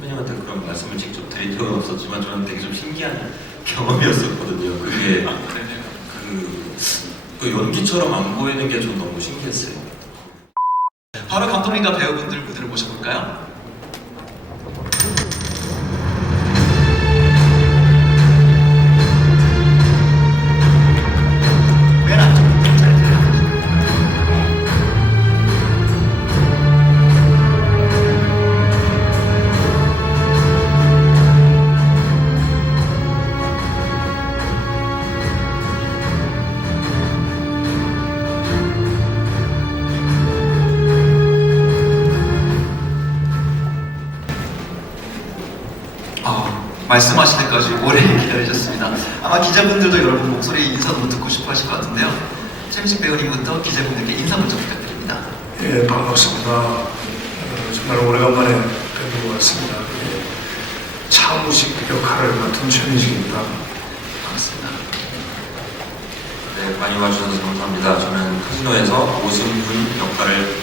선배님한테 그런 말씀을 직접 드린 적은 없었지만 저는 되게 좀 신기한 경험이었었거든요. 그게 그 연기처럼 안 보이는 게 좀 너무 신기했어요. 바로 감독님과 배우분들 무대를 모셔볼까요? 맨 안쪽부터 짧게. 말씀하실 때까지 오래 기다리셨습니다. 아마 기자분들도 여러분 목소리 인사 너무 듣고 싶어 하실 것 같은데요. 최민식 배우님부터 기자분들께 인사 먼저 부탁드립니다. 예, 반갑습니다. 정말 오래간만에 뵙는 것 같습니다. 예, 차무식 역할을 맡은 최민식입니다. 반갑습니다. 네, 많이 와주셔서 감사합니다. 저는 카지노에서 오승훈 역할을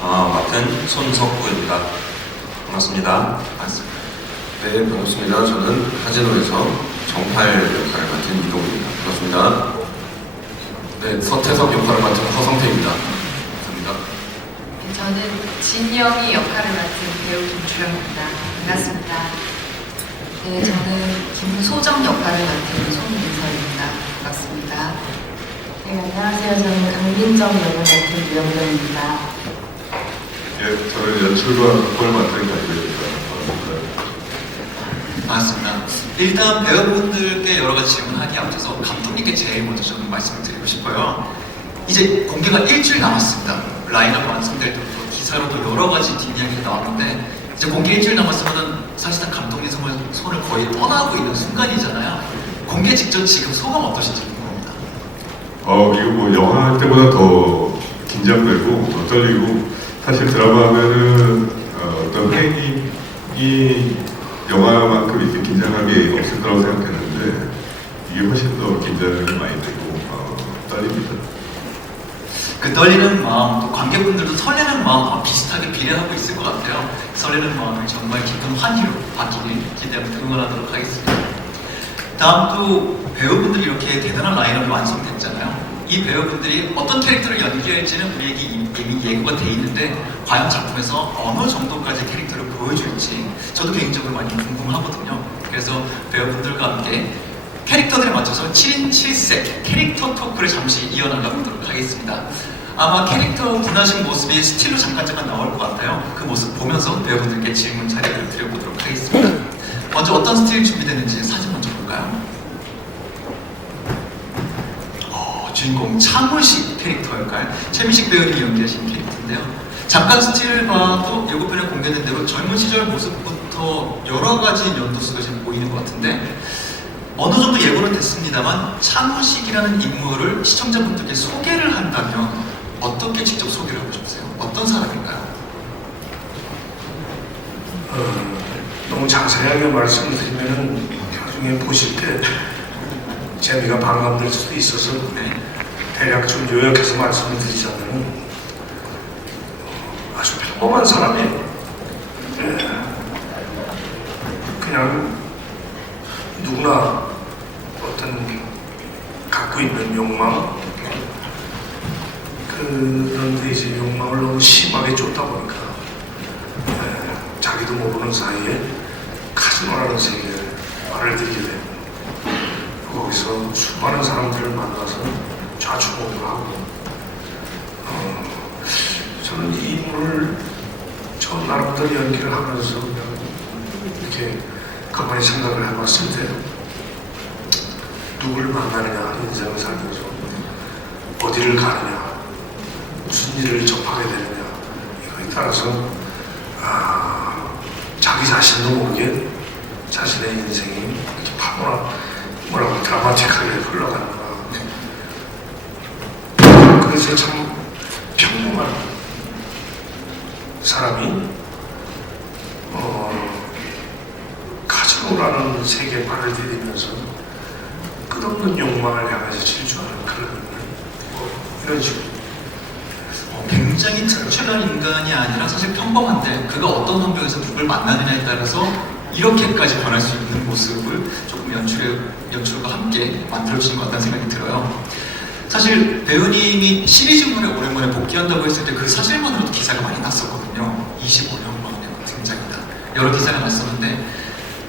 맡은 손석구입니다. 반갑습니다. 반갑습니다. 네, 반갑습니다. 저는 카지노에서 정팔 역할을 맡은 이동훈입니다. 반갑습니다. 네, 서태석 역할을 맡은 허성태입니다. 감사합니다. 저는 진영이 역할을 맡은 배우 김주영입니다. 반갑습니다. 네, 저는 김소정 역할을 맡은 손민서입니다. 반갑습니다. 네, 안녕하세요. 저는 강민정 역을 맡은 유영경입니다. 예, 저는 연출과 극본을 맡은 강민입니다. 반갑습니다. 일단 배우분들께 여러 가지 질문하기에 앞서서 감독님께 제일 먼저 저는 말씀을 드리고 싶어요. 이제 공개가 일주일 남았습니다. 라인업 완성될 때부터 기사로도 여러 가지 뒷이야기가 나왔는데 이제 공개 일주일 남았으면 사실상 감독님 손을 거의 떠나고 있는 순간이잖아요. 공개 직전 지금 소감 어떠신지 궁금합니다. 이거 뭐 영화 할 때보다 더 긴장되고 더 떨리고 사실 드라마 하면은 어떤 팬이 영화만큼 이렇게 긴장하게 없을 거라고 생각했는데 이게 훨씬 더 긴장이 많이 되고 떨립니다. 그 떨리는 마음, 또 관객분들도 설레는 마음 아마 비슷하게 비례하고 있을 것 같아요. 설레는 마음을 정말 깊은 환희로 바뀌길 기대하며 응원하도록 하겠습니다. 다음 또 배우분들이 이렇게 대단한 라인업이 완성됐잖아요. 이 배우분들이 어떤 캐릭터를 연기할지는 우리에게 이미 예고가 돼 있는데 과연 작품에서 어느 정도까지 캐릭터를 보여줄지 저도 개인적으로 많이 궁금하거든요. 그래서 배우분들과 함께 캐릭터들에 맞춰서 7인 7색 캐릭터 토크를 잠시 이어나가 보도록 하겠습니다. 아마 캐릭터 분하신 모습이 스틸로 잠깐 나올 것 같아요. 그 모습 보면서 배우분들께 질문 자리를 드려보도록 하겠습니다. 먼저 어떤 스틸 준비되는지 사진 먼저 볼까요? 주인공 차무식 캐릭터 역할 최민식 배우님이 연기하신 캐릭터인데요. 잠깐 스틸을 봐도 예고편에 공개된 대로 젊은 시절 모습부터 여러 가지 연도수가 지금 보이는 것 같은데 어느 정도 예고는 됐습니다만 차무식이라는 인물을 시청자분들께 소개를 한다면 어떻게 직접 소개를 하고 싶으세요? 어떤 사람일까요? 너무 자세하게 말씀드리면 나중에 보실 때 재미가 반감될 수도 있어서 네. 대략 좀 요약해서 말씀을 드리자면 아주 평범한 사람이에요. 그냥 누구나 어떤 갖고 있는 욕망 그런데 이제 욕망을 너무 심하게 쫓다 보니까 자기도 모르는 사이에 카지노라는 세계에 발을 들이게 되고 거기서 수많은 사람들을 만나서 좌충우돌 하고 저는 이 인물을 처음 나름대로 연기를 하면서 그냥 이렇게 가만히 생각을 해봤을 때 누구를 만나느냐 인생을 살면서 어디를 가느냐 무슨 일을 접하게 되느냐 이거에 따라서 자기 자신도 모르게 자신의 인생이 이렇게 파도나 뭐라고 드라마틱하게 흘러가는구나. 그래서 참 평범한 사람이 카지노라는 세계에 발을 디디면서 끝없는 욕망을 향해서 질주하는 그런 인물 이런 식으로 굉장히 굉장히 특출난 인간이 아니라 사실 평범한데 그가 어떤 환경에서 누굴 만나느냐에 따라서 이렇게까지 변할 수 있는 모습을 조금 연출과 함께 만들어주신 것 같다는 생각이 들어요. 사실 배우님이 시리즈물에 오랜만에 복귀한다고 했을 때 그 사실만으로도 기사가 많이 났었거든요. 25년 만에 등장이다. 여러 기사가 났었는데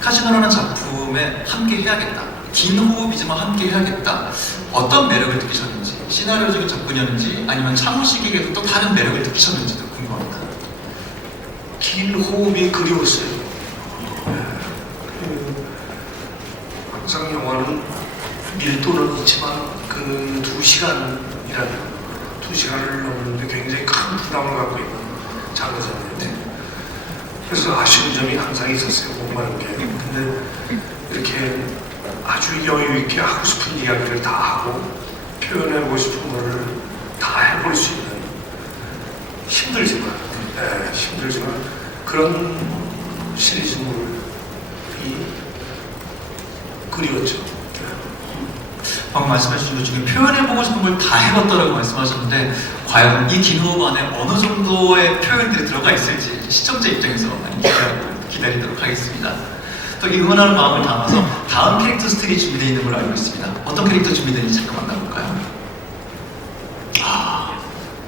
카지노라는 작품에 함께 해야겠다. 긴 호흡이지만 함께 해야겠다. 어떤 매력을 느끼셨는지, 시나리오적인 접근이었는지 아니면 창호식에게도 또 다른 매력을 느끼셨는지도 궁금합니다. 긴 호흡이 그리웠어요. 항상 영화는 밀도는 있지만 그 2시간을 넘는데 굉장히 큰 부담을 갖고 있는 장르잖아요. 그래서 아쉬운 점이 항상 있었어요. 못 많은 게. 근데 이렇게 아주 여유 있게 하고 싶은 이야기를 다 하고 표현하고 싶은 거를 다 해볼 수 있는 힘들지만 그런 시리즈물이 그리웠죠. 방금 말씀해주신 것 중에 표현해보고 싶은 걸 다 해봤다라고 말씀하셨는데 과연 이 긴 호흡 안에 어느 정도의 표현들이 들어가 있을지 시청자 입장에서 많이 기다리도록 하겠습니다. 또 이 응원하는 마음을 담아서 다음 캐릭터 스틸이 준비되어 있는 걸로 알고 있습니다. 어떤 캐릭터 준비되는지 잠깐 만나볼까요?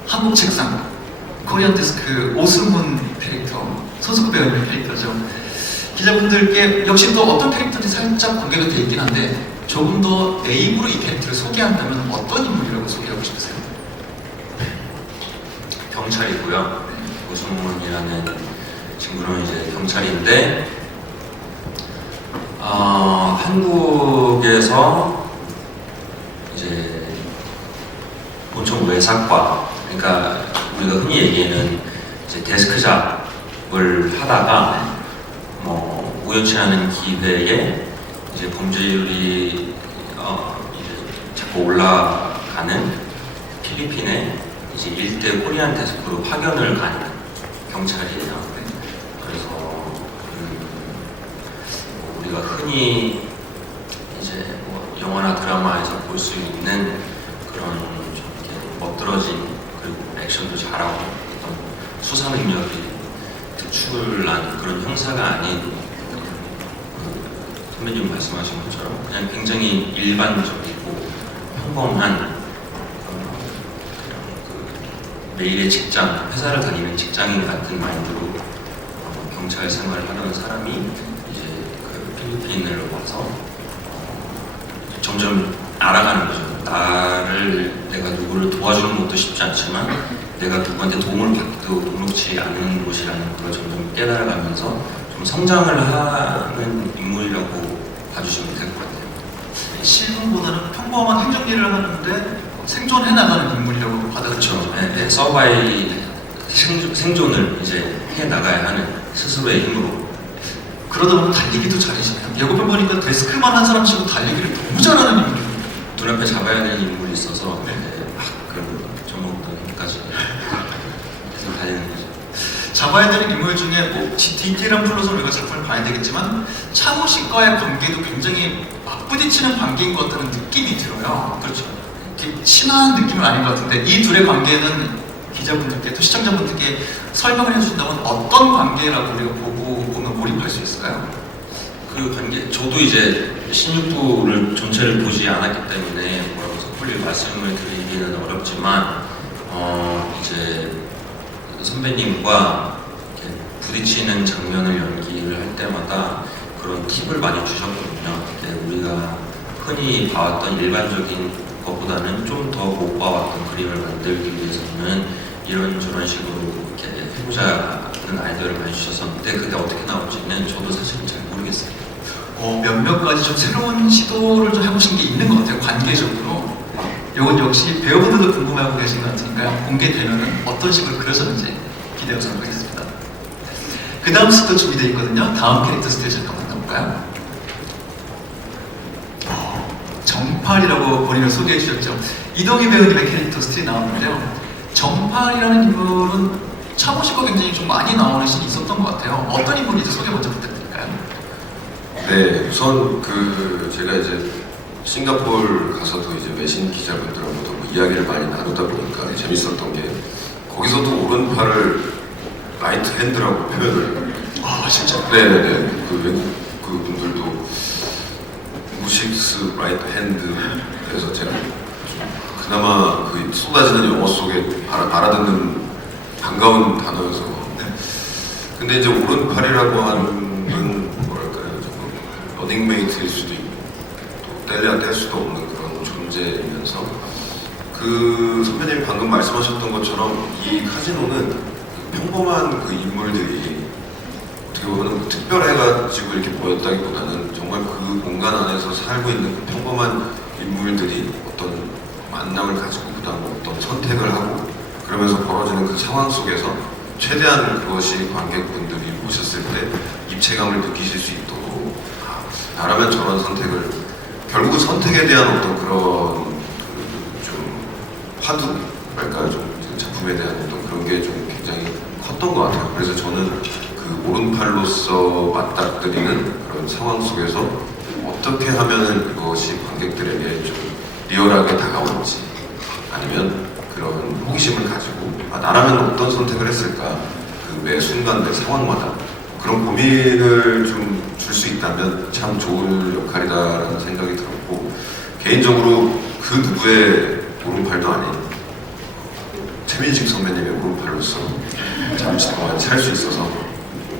한국 책상 코리안 데스크 오승훈 캐릭터 손석구 배우님의 캐릭터죠. 기자분들께 역시 또 어떤 캐릭터인지 살짝 공개가 되어 있긴 한데 조금 더 내 입으로 이 캐릭터를 소개한다면 어떤 인물이라고 소개하고 싶으세요? 경찰이고요. 오승훈이라는 친구는 이제 경찰인데 한국에서 이제 보통 외삭과 그러니까 우리가 흔히 얘기하는 이제 데스크 잡을 하다가 뭐 우연치 않은 기회에 이제 범죄율이 이제 자꾸 올라가는 필리핀에 이제 일대 코리안 데스크로 파견을 간 경찰이에요. 그래서 우리가 흔히 이제 뭐 영화나 드라마에서 볼 수 있는 그런 좀 이렇게 멋들어진 그리고 액션도 잘하고 어떤 수사 능력이 특출난 그런 형사가 아닌 선배님 말씀하신 것처럼 그냥 굉장히 일반적이고 평범한 그냥 매일의 직장, 회사를 다니는 직장인 같은 마인드로 경찰 생활을 하는 사람이 이제 그 필리핀을 와서 점점 알아가는 거죠. 나를 내가 누구를 도와주는 것도 쉽지 않지만 내가 누구한테 도움을 받기도 녹록지 않은 곳이라는 걸 점점 깨달아가면서 좀 성장을 하는 인물이라고 봐주시면 될 것 같아요. 실론보다는 평범한 행정일을 하는데 생존해 나가는 인물이라고 받아들죠. 네, 서바이 생존을 이제 해 나가야 하는 스스로의 힘으로. 그러다 보면 달리기도 잘해지네요. 예고편 보니까 데스크만 한 사람 치고 달리기를 너무 잘하는 인물이에요. 눈앞에 잡아야 되는 인물이 있어서 그 전문가까지 계속 달리는 거죠. 잡아야 되는 인물 중에 뭐 디테일한 플롯을 우리가 작품을 봐야 되겠지만 창호 씨과의 관계도 굉장히 맞부딪히는 관계인 것 같다는 느낌이 들어요. 그렇죠. 이렇게 친한 느낌은 아닌 것 같은데 이 둘의 관계는 기자분들께 또 시청자분들께 설명을 해주신다면 어떤 관계라고 우리가 보면 몰입할 수 있을까요? 그 관계, 저도 이제 16부를 전체를 보지 않았기 때문에 뭐라고 섣불리 말씀을 드리기는 어렵지만 이제 선배님과 이렇게 부딪히는 장면을 연기를 할 때마다 그런 팁을 많이 주셨거든요. 우리가 흔히 봐왔던 일반적인 것보다는 좀 더 못 봐왔던 그림을 만들기 위해서는 이런저런 식으로 이렇게 해보자는 아이디어를 많이 주셨었는데 그게 어떻게 나올지는 저도 사실은 잘 모르겠어요. 몇몇 가지 좀 새로운 시도를 좀 해보신 게 있는 것 같아요. 관계적으로. 이건 역시 배우분들도 궁금해하고 계신 것 같으니까요. 공개되면 어떤 식으로 그려졌는지 기대해서 하겠습니다. 그 다음 스토 준비되어 있거든요. 다음 캐릭터 스토리 잠깐 만나볼까요? 정팔이라고 본인을 소개해 주셨죠. 이동희 배우님의 캐릭터 스토리 나오는데요. 정팔이라는 인물은 창호 씨가 굉장히 좀 많이 나오는 씬이 있었던 것 같아요. 어떤 인물인지 소개 먼저 부탁드릴까요? 네, 우선 제가 이제 싱가포르 가서도 이제 외신 기자분들하고도 뭐 이야기를 많이 나누다 보니까 재밌었던 게 거기서도 오른팔을 라이트 핸드라고 표현을. 아 진짜. 네네네. 그 외국 그 분들도 무식스 라이트 핸드에서 제가 좀 그나마 그 쏟아지는 영어 속에 알아듣는 반가운 단어여서. 근데 이제 오른팔이라고 하는 뭐랄까요, 조금 러닝메이트일 수도 있고 또 뗄래야 뗄 수도 없는 그런 존재이면서 그 선배님이 방금 말씀하셨던 것처럼 이 카지노는 평범한 그 인물들이 어떻게 보면 뭐 특별해가지고 이렇게 보였다기보다는 정말 그 공간 안에서 살고 있는 그 평범한 인물들이 어떤 만남을 가지고 그다음 어떤 선택을 하고 그러면서 벌어지는 그 상황 속에서 최대한 그것이 관객분들이 보셨을 때 입체감을 느끼실 수 있도록 나라면 저런 선택을 결국은 선택에 대한 어떤 그런 좀 화두랄까요? 좀 작품에 대한 어떤 그런 게 좀 굉장히 컸던 것 같아요. 그래서 저는 그 오른팔로서 맞닥뜨리는 그런 상황 속에서 어떻게 하면은 그것이 관객들에게 좀 리얼하게 다가올지 아니면 그런 호기심을 가지고 나라면 어떤 선택을 했을까 그 매 순간 매 상황마다 그런 고민을 좀 줄 수 있다면 참 좋은 역할이다라는 생각이 들었고 개인적으로 그 누구의 오른팔도 아닌 최민식 선배님의 오른팔로서 잠시 동안 살 수 있어서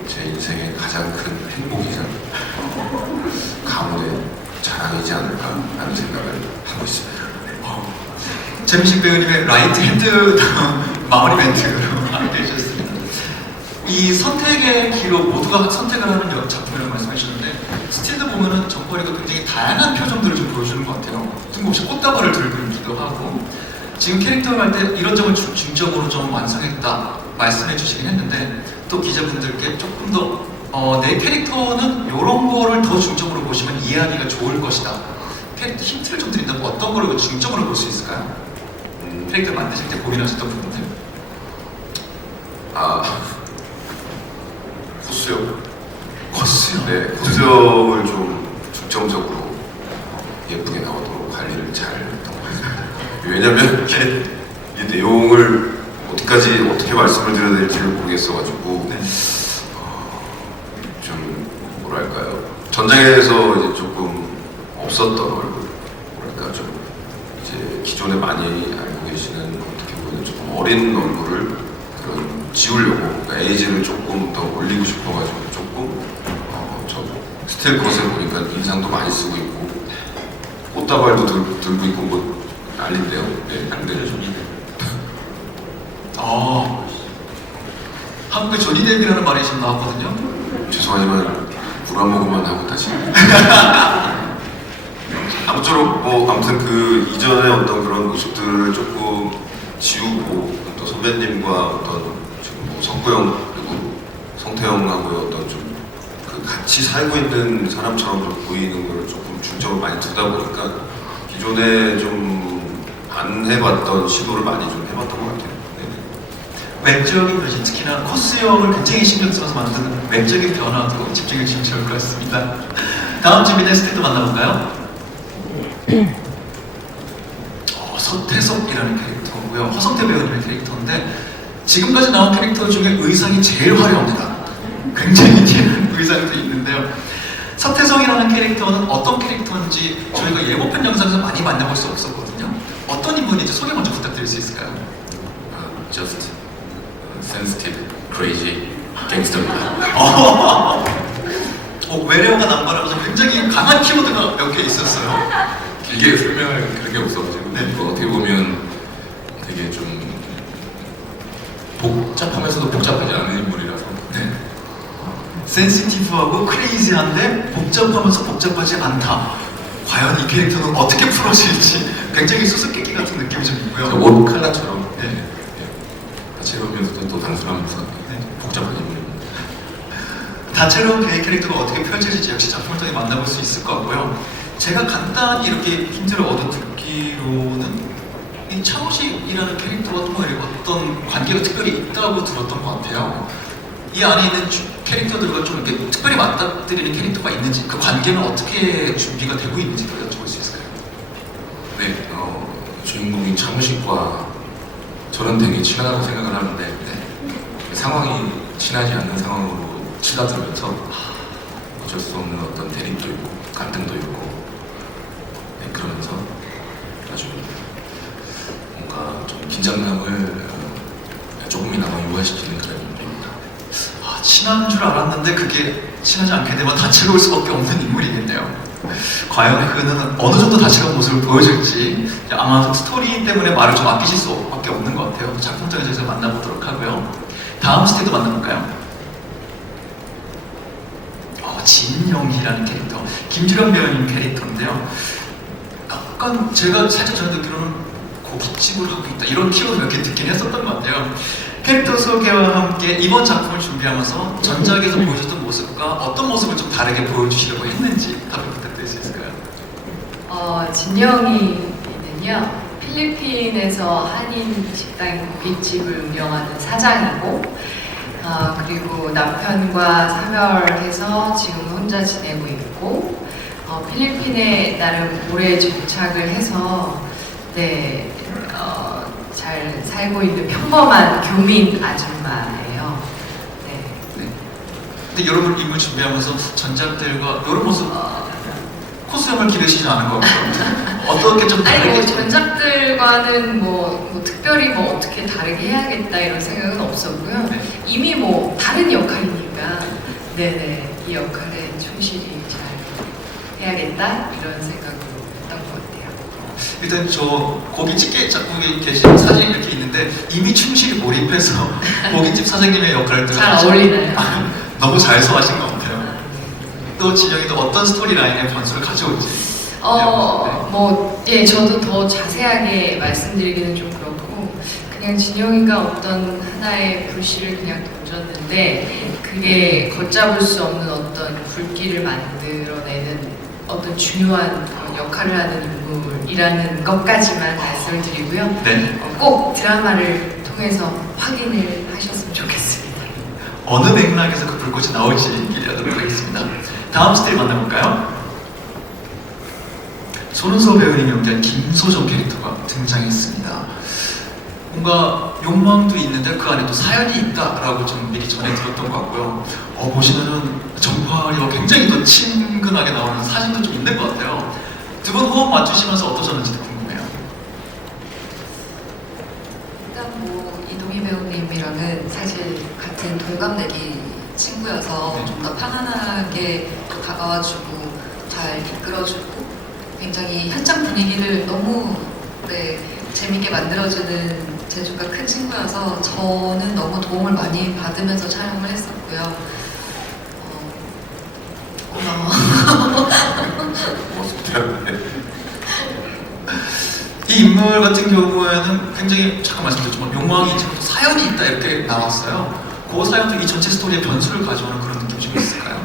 제 인생의 가장 큰 행복이자 가문의 자랑이지 않을까라는 생각을 하고 있습니다. 최민식 배우님의 라이트 핸드 마무리 멘트로 함께 해주셨습니다. 이 선택의 기로 모두가 선택을 하는 작품이라고 말씀해 주셨는데 스틸도 보면은 정거리가 굉장히 다양한 표정들을 좀 보여주는 것 같아요. 틈없이 꽃다발을 들고 있기도 하고 지금 캐릭터를 할 때 이런 점을 중점으로 좀 완성했다 말씀해 주시긴 했는데 또 기자분들께 조금 더 내 캐릭터는 이런 거를 더 중점으로 보시면 이해하기가 좋을 것이다. 캐릭터 힌트를 좀 드린다면 어떤 거를 중점으로 볼 수 있을까요? 캐릭터 만드실 때 고민하셨던 부분들. 코스염. 코스염. 네, 코스염을 좀 중점적으로 예쁘게 나오도록 관리를 잘 했던 것 같습니다. 왜냐면 이 내용을 어떻게 말씀을 드려야 될지를 모르겠어가지고 좀 뭐랄까요, 전장에서 이제 조금 없었던 얼굴, 뭐랄까 좀 이제 기존에 많이 알고 계시는 어떻게 보면 조금 어린 얼굴을 그런 지우려고 그러니까 에이지를 조금 더 올리고 싶어가지고 조금 저 스틸 컷에 보니까 인상도 많이 쓰고 있고 꽃다발도 들고 있고 뭐 난리인데요. 네, 난리를 좀. 한국의 조니 데뷔라는 말이 지금 나왔거든요. 죄송하지만 물 한 모금만 하고 다시. 아무쪼록 아무튼 그 이전의 어떤 그런 모습들을 조금 지우고 또 선배님과 어떤 지금 뭐 석구형 그리고 성태형하고의 어떤 좀 그 같이 살고 있는 사람처럼 좀 보이는 걸 조금 중점을 많이 두다 보니까 기존에 좀 안 해봤던 시도를 많이 좀 해봤던 것 같아요. 외적인 변신, 특히나 코스형을 굉장히 신경 써서 만드는 외적인 변화도 집중해 주시면 좋을 것 같습니다. 다음 준비된 스틸도 만나볼까요? 서태석이라는 캐릭터고요. 허성태 배우님의 캐릭터인데 지금까지 나온 캐릭터 중에 의상이 제일 화려합니다. 굉장히 튀는 의상도 있는데요. 서태석이라는 캐릭터는 어떤 캐릭터인지 저희가 예고편 영상에서 많이 만나볼 수 없었거든요. 어떤 인물인지 소개 먼저 부탁드릴 수 있을까요? Just sensitive, crazy, gangster입니다. 외래어가 남발하면서 굉장히 강한 키워드가 몇 개 있었어요. 길게 설명할 그런 게 없어가지고 네. 어떻게 보면 되게 좀 복잡하면서도 복잡하지 않은 인물이라서. 네. 센시티브하고 크레이지한데 복잡하면서 복잡하지 않다. 과연 이 캐릭터는 어떻게 풀어질지 굉장히 수수께끼 같은 느낌이 좀 있고요. 옷 칼라처럼 네. 다채로우면서도 또 단순하면서 복잡한 인물입니다. 다채로운 그의 캐릭터가 어떻게 펼쳐질지 역시 작품을 통해 만나볼 수 있을 것 같고요. 제가 간단히 이렇게 힌트를 얻어듣기로는 이 차우식이라는 캐릭터가 어떤 관계가 특별히 있다고 들었던 것 같아요. 이 안에 있는 캐릭터들과 좀 이렇게 특별히 맞닥뜨리는 캐릭터가 있는지 그 관계는 어떻게 준비가 되고 있는지 여쭤볼 수 있을까요? 네, 주인공인 차무식과 저는 되게 친하다고 생각을 하는데 상황이 친하지 않는 상황으로 치닫으면서 어쩔 수 없는 어떤 대립도 있고 갈등도 있고 그러면서 아주 뭔가 좀 긴장감을 조금이나마 유발시키는 그런 인물입니다. 친한 줄 알았는데 그게 친하지 않게 되면 다채로울 수밖에 없는 인물이겠네요. 과연 그는 어느 정도 다채로운 모습을 보여줄지 아마 스토리 때문에 말을 좀 아끼실 수밖에 없는 것 같아요. 작품적에서 만나보도록 하고요. 다음 스테이도 만나볼까요? 진영이라는 캐릭터, 김주령 배우님 캐릭터인데요. 약간 제가 살짝 전에 듣기로는 고깃집을 하고 있다 이런 키워드 몇 개 듣긴 했었던 것 같아요. 캐릭터 소개와 함께 이번 작품을 준비하면서 전작에서 보여줬던 모습과 어떤 모습을 좀 다르게 보여주시려고 했는지 답변 부탁드릴 수 있을까요? 진영이는요, 필리핀에서 한인 식당 고깃집을 운영하는 사장이고, 그리고 남편과 사별해서 지금 혼자 지내고 있고, 필리핀에 나름 오래 정착을 해서 잘 살고 있는 평범한 교민 아줌마예요. 근데 여러분 인물 준비하면서 전작들과 이런 모습 코스염을 기대시지 않은 것 같아요. 어떻게 좀 아니 다르게 전작들과는 뭐 특별히 뭐 어떻게 다르게 해야겠다 이런 생각은 없었고요. 이미 뭐 다른 역할이니까 이 역할에 충실히 잘 해야겠다 이런 생각으로 했던 것 같아요. 일단 저 고깃집 작품에 계신 사진이 이렇게 있는데 이미 충실히 몰입해서 고깃집 사장님의 역할을 잘 어울리나요? 너무 잘 소화하신 것 같아요. 또 진영이도 어떤 스토리라인의 변수를 가져올지. 저도 더 자세하게 말씀드리기는 좀 그렇고 그냥 진영이가 어떤 하나의 불씨를 그냥 던졌는데 그게 걷잡을 수 없는 어떤 불길을 만들어내는 어떤 중요한 그런 역할을 하는 인물이라는 것까지만 말씀을 드리고요. 꼭 드라마를 통해서 확인을 하셨으면 좋겠습니다. 어느 맥락에서 그 불꽃이 나올지 기대하도록 하겠습니다. 다음 스틸 만나볼까요? 손은서 배우님이 연기한 김소정 캐릭터가 등장했습니다. 뭔가 욕망도 있는데 그 안에 또 사연이 있다라고 좀 미리 전에 들었던 것 같고요. 보시면은 정파리와 굉장히 또 친근하게 나오는 사진도 좀 있는 것 같아요. 두 분 호흡 맞추시면서 어떠셨는지도 궁금해요. 일단 이동희 배우님이랑은 사실 같은 동갑내기 친구여서 좀 더 편안하게 다가와주고 잘 이끌어주고 굉장히 현장 분위기를 너무 재밌게 만들어주는 재주가 큰 친구여서 저는 너무 도움을 많이 받으면서 촬영을 했었고요. 이 인물 같은 경우에는 굉장히 잠깐 말씀드렸지만 욕망이 있지만 또 사연이 있다 이렇게 나왔어요. 그 사연도 이 전체 스토리의 변수를 가져오는 그런 느낌이 좀 있을까요?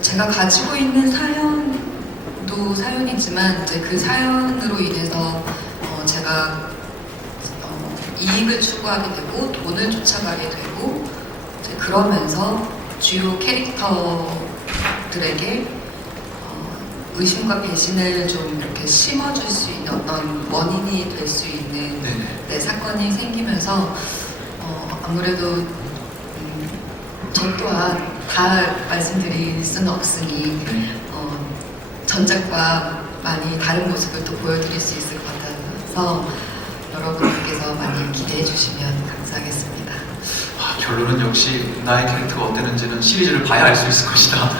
제가 가지고 있는 사연도 사연이지만 이제 그 사연으로 인해서 제가 이익을 추구하게 되고 돈을 쫓아가게 되고 이제 그러면서 주요 캐릭터들에게 의심과 배신을 좀 이렇게 심어줄 수 있는 어떤 원인이 될 수 있는 사건이 생기면서 아무래도 저 또한 다 말씀드릴 수는 없으니 전작과 많이 다른 모습을 또 보여드릴 수 있을 것 같아서 여러분들께서 많이 기대해 주시면 감사하겠습니다. 결론은 역시 나의 캐릭터가 어땠는지는 시리즈를 봐야 알 수 있을 것이다.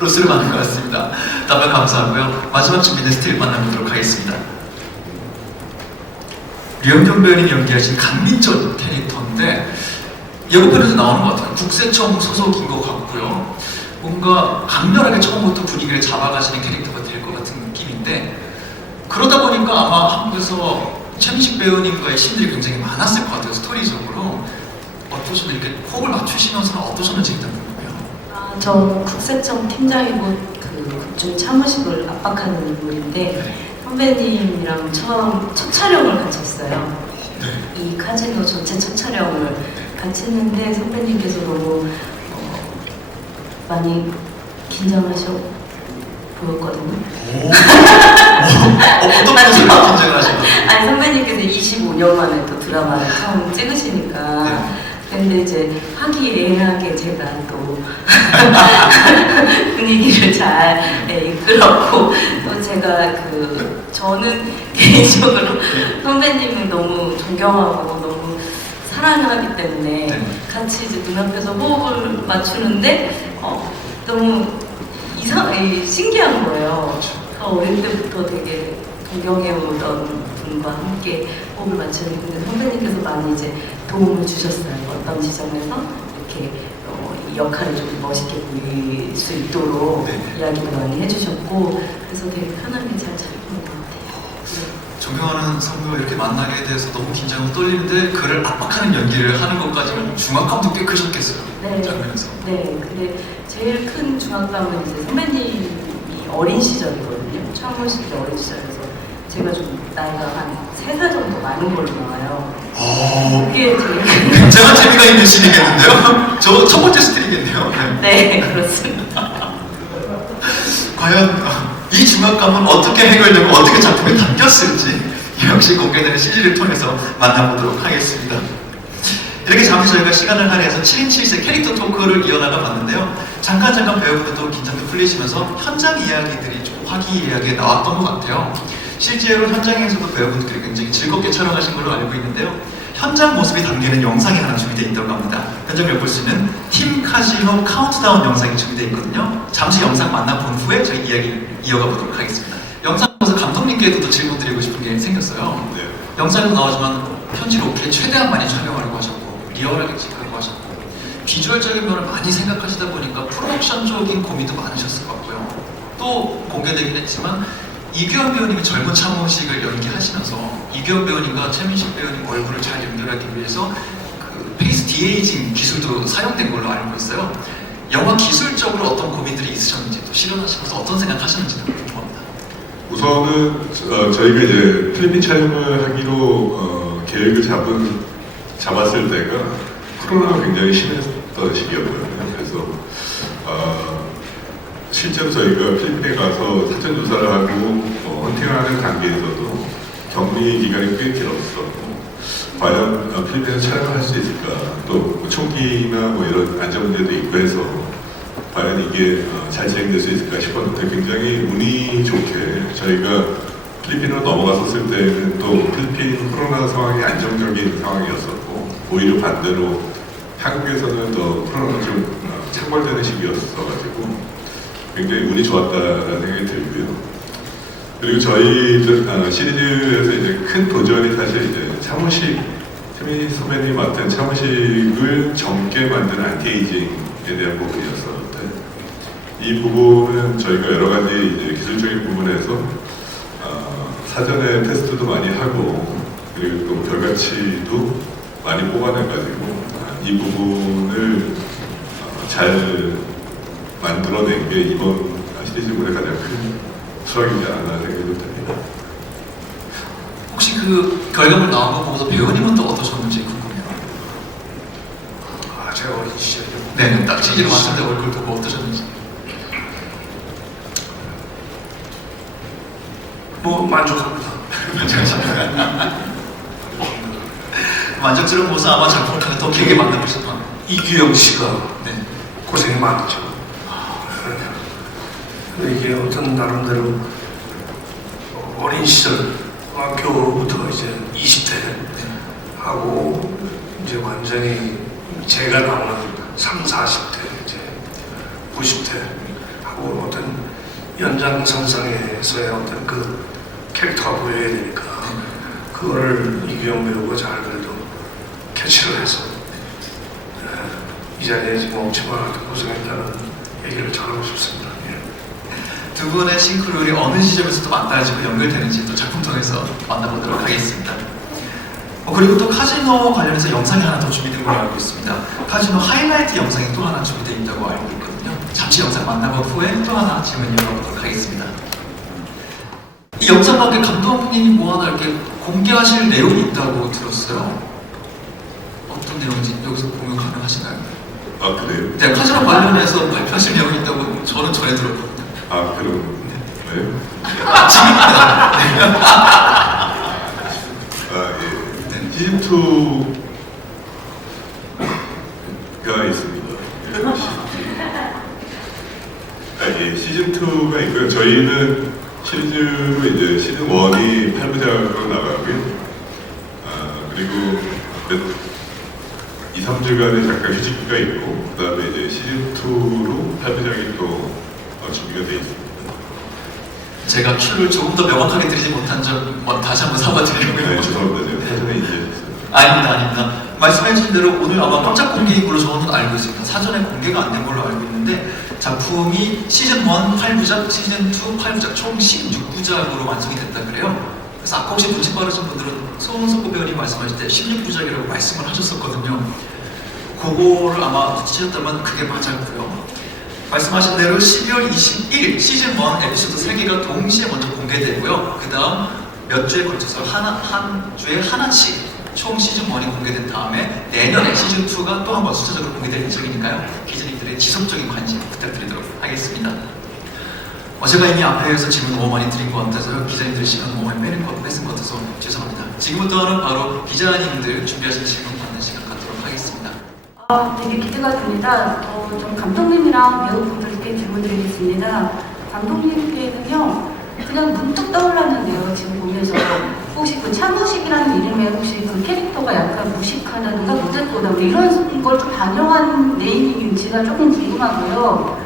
로스를 받는 것 같습니다. 답변 감사하고요. 마지막 준비된 스틸 만나보도록 하겠습니다. 류현경 배우님이 연기하신 강민철 캐릭터인데 예고편에서 나오는 것 같아요. 국세청 소속인 것 같고요. 뭔가 강렬하게 처음부터 분위기를 잡아가시는 캐릭터가 될 것 같은 느낌인데 그러다 보니까 아마 한국에서 최민식 배우님과의 씬들이 굉장히 많았을 것 같아요. 스토리적으로 어떠셨는지 이렇게 호흡을 맞추시면서는 어떠셨는지 일단 궁금해요. 저 국세청 팀장이고 그 국중 사무직을 압박하는 인물인데 선배님이랑 처음 첫 촬영을 같이 했어요. 이 카지노 전체 첫 촬영을 같이 했는데 선배님께서 너무 많이 긴장하셔 보였거든요. 어떤 모습을 긴장을 하신 거예요? 아니 선배님께서 25년 만에 또 드라마를 처음 찍으시니까 네. 근데 이제 화기애애하게 제가 또 분위기를 잘 이끌었고 또 제가 저는 개인적으로 선배님을 너무 존경하고 너무 사랑하기 때문에 네. 같이 이제 눈앞에서 호흡을 맞추는데 너무 신기한 거예요. 어릴 때부터 되게 동경해오던 분과 함께 호흡을 맞추는데 선배님께서 많이 이제 도움을 주셨어요. 어떤 지점에서 이렇게 이 역할을 좀 멋있게 보일 수 있도록 네. 이야기를 많이 해주셨고 그래서 되게 편하게 잘 잡은 것 같아요. 존경하는 선배가 이렇게 만나게 돼서 너무 긴장하고 떨리는데 그를 압박하는 연기를 하는 것까지는 중압감도 꽤 크셨겠어요. 네. 장면에서. 네, 근데 제일 큰 중압감은 이제 선배님이 어린 시절이거든요. 처음 오실 때 어린 시절에서 제가 좀 나이가 한 3살 정도 많은 걸로 나와요. 그게 제일 큰 굉장한 재미가 있는 신이겠는데요? 저 첫 번째 스틸이겠네요. 네, 그렇습니다. 과연 이 중압감은 어떻게 해결되고 어떻게 작품에 담겼을지 역시 공개되는 CG를 통해서 만나보도록 하겠습니다. 이렇게 잠시 저희가 시간을 할애해서 7인 7세 캐릭터 토크를 이어나가 봤는데요. 잠깐 배우분들도 긴장도 풀리시면서 현장 이야기들이 좀 화기애애하게 나왔던 것 같아요. 실제로 현장에서도 배우분들이 굉장히 즐겁게 촬영하신 걸로 알고 있는데요. 현장 모습이 담기는 영상이 하나 준비되어 있다고 합니다. 현장을 볼 수 있는 팀 카지노 카운트다운 영상이 준비되어 있거든요. 잠시 영상 만나본 후에 저희 이야기를 이어가 보도록 하겠습니다. 영상 보면서 감독님께도 또 질문 드리고 싶은 게 생겼어요. 네. 영상에도 나오지만 편지 로켓 최대한 많이 촬영하려고 하셨고 리얼하게 찍으려고 하셨고 비주얼적인 면을 많이 생각하시다 보니까 프로덕션적인 고민도 많으셨을 것 같고요. 또 공개되긴 했지만 이규현 배우님이 젊은 차문식을 연기하시면서 이규현 배우님과 최민식 배우님 얼굴을 잘 연결하기 위해서 그 페이스 디에이징 기술도 사용된 걸로 알고 있어요. 영화 기술적으로 어떤 고민들이 있으셨는지 또 실현하시면서 어떤 생각하셨는지도 궁금합니다. 우선은 저희가 이제 필리핀 촬영을 하기로 계획을 잡았을 때가 코로나가 굉장히 심했던 시기였거든요. 그래서 실제로 저희가 필리핀에 가서 사전 조사를 하고 헌팅하는 단계에서도 격리 기간이 꽤 길었었고 과연 필리핀에서 촬영을 할 수 있을까 또 총기나 뭐 이런 안전 문제도 있고 해서 과연 이게 잘 진행될 수 있을까 싶었는데 굉장히 운이 좋게 저희가 필리핀으로 넘어갔었을 때는 또 필리핀 코로나 상황이 안정적인 상황이었었고 오히려 반대로 한국에서는 더 코로나가 좀 착벌되는 시기였어가지고 굉장히 운이 좋았다라는 생각이 들고요. 그리고 저희 시리즈에서 이제 큰 도전이 사실 이제 차무식, 최민희 선배님 맡은 차무식을 젊게 만드는 안티에이징에 대한 부분이었었는데 이 부분은 저희가 여러 가지 이제 기술적인 부분에서 사전에 테스트도 많이 하고 그리고 또 결과치도 많이 뽑아내가지고 이 부분을 잘 만들어낸 게 이번 시리즈물의 가장 큰 수락이지 않나 생각이 듭니다. 혹시 그 결과물 나온 거 보고서 배우님은 또 어떠셨는지 궁금해요. 제가 어린 시절에 네, 딱 CG로 봤을 때 얼굴 보고 어떠셨는지. 뭐 만족합니다. 만족스러운 모습 아마 작품을 통해 더 기억에 만들고 싶어. 이규영 씨가 네. 고생이 많죠. 근데 이게 어떤 나름대로 어린 시절 학교부터 이제 20대 하고 이제 완전히 제가 나오는 3, 40대 이제 90대 하고 어떤 연장선상에서의 어떤 그 캐릭터가 보여야 되니까 그거를 이규영 배우가 잘 그래도 캐치를 해서 이 자리에 지금 없지만 고생했다는 얘기를 전하고 싶습니다. 두 분의 싱크로율이 어느 시점에서도 맞닿아지고 연결되는지 또 작품 통해서 만나보도록 하겠습니다. 그리고 또 카지노 관련해서 영상이 하나 더 준비된 걸로 알고 있습니다. 카지노 하이라이트 영상이 또 하나 준비되어 있다고 알고 있거든요. 잠시 영상 만나본 후에 또 하나 질문 이어가보도록 하겠습니다. 이 영상 밖에 감독님이 뭐 하나 이렇게 공개하실 내용이 있다고 들었어요. 어떤 내용인지 여기서 공유 가능하신가요? 아 그래요? 네, 카지노 관련해서 발표하실 내용이 있다고 저는 전해 들었거든요. 아 그럼 네. 시즌 2가 있습니다. 시즌 2가 있고요. 저희는 시리즈로 이제 시즌 1이 8부작으로 나가고요. 그리고 2, 3주간의 잠깐 휴직기가 있고, 그 다음에 이제 시즌 2로 8부작이 또 준비가 되어 있습니다. 제가 큐를 조금 더 명확하게 드리지 못한 점 다시 한번 사과드리려고요. 네, 죄송합니다. 제가 사전에 이해했어요. 아닙니다. 말씀해주신 대로 오늘 아마 깜짝 공개인 걸로 저는 알고 있습니다. 사전에 공개가 안 된 걸로 알고 있는데 작품이 시즌 1 8부작, 시즌 2 8부작 총 16부작으로 완성이 됐다 그래요. 그래서 아까 혹시 눈치 빠르신 분들은 손석구 배우님 말씀하실 때 16부작이라고 말씀을 하셨었거든요. 그거를 아마 눈치채셨다면 그게 맞았고요. 말씀하신 대로 12월 21일 시즌 1 에피소드 3개가 동시에 먼저 공개되고요. 그 다음 몇 주에 걸쳐서 한 주에 하나씩 총 시즌 1이 공개된 다음에 내년에 시즌 2가 또 한 번 숫자적으로 공개될 예정이니까요. 기자님들의 지속적인 관심 부탁드리도록 하겠습니다. 제가 이미 앞에서 질문 너무 많이 드린 것 같아서 기자님들 시간 너무 많이 뺏은 것 같아서 죄송합니다. 지금부터는 바로 기자님들 준비하신 질문 받는 시간 갖도록 하겠습니다. 되게 기대가 됩니다. 좀 감독님이랑 배우분들께 질문드리겠습니다. 감독님께는요, 그냥 문득 떠올랐는데요. 지금 보면서 혹시 그 차무식이라는 이름에 혹시 그 캐릭터가 약간 무식하다, 누가 못했거나 뭐 이런 걸 좀 반영한 네이밍인지가 조금 궁금하고요.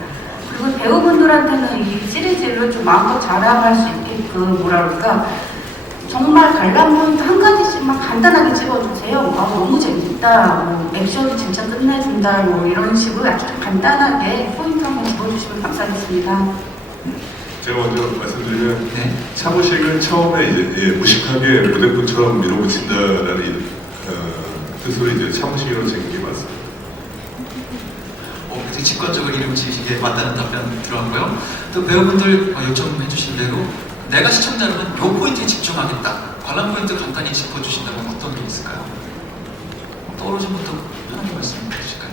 그리고 배우분들한테는 이 시리즈를 좀 마음껏 자랑할 수 있게끔 뭐라 그럴까, 정말 관람문 한 가지씩만 간단하게 찍어주세요. 너무 재밌다, 뭐 액션이 진짜 끝내준다, 뭐 이런 식으로 아주 좀 간단하게 포인트 한번 집어주시면 감사하겠습니다. 제가 먼저 말씀드리면 네. 차무식을 처음에 이제 무식하게 무대꾼처럼 밀어붙인다라는 뜻으로 이제 차무식으로 지은 게 맞습니다. 굉장히 직관적으로 이름 지으시기에 맞다는 답변 들어왔고요. 또 배우분들 요청해 주신 대로 내가 시청자라면 요 포인트에 집중하겠다. 관람 포인트 간단히 짚어주신다면 어떤 게 있을까요? 떠오르신 분도 하나님 말씀해 주실까요?